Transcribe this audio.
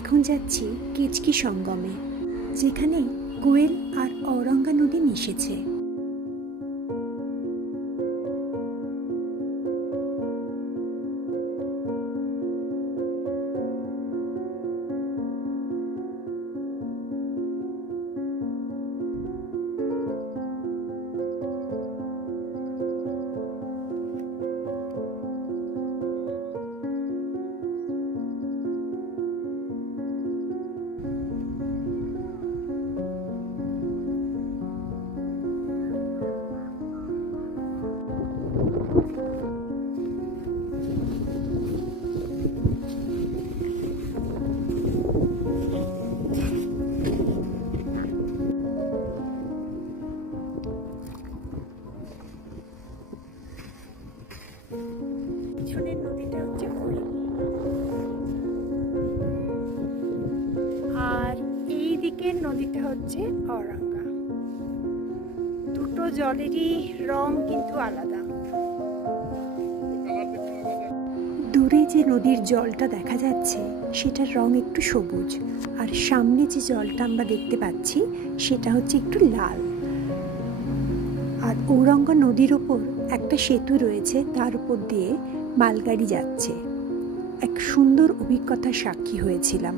এখন যাচ্ছি কেচকি সঙ্গমে, যেখানে কোয়েল আর ঔরঙ্গা নদী মিশেছে। পিছনের নদীটা হচ্ছে কোয়েল, আর এই দিকের নদীটা হচ্ছে ঔরঙ্গা। দুটো জলেরই রং কিন্তু আলাদা। দূরে যে নদীর জলটা দেখা যাচ্ছে সেটার রং একটু সবুজ, আর সামনে যে জলটা আমরা দেখতে পাচ্ছি সেটা হচ্ছে একটু লাল। আর ঔরঙ্গা নদীর ওপর একটা সেতু রয়েছে, তার উপর দিয়ে মালগাড়ি যাচ্ছে। এক সুন্দর অভিজ্ঞতার সাক্ষী হয়েছিলাম।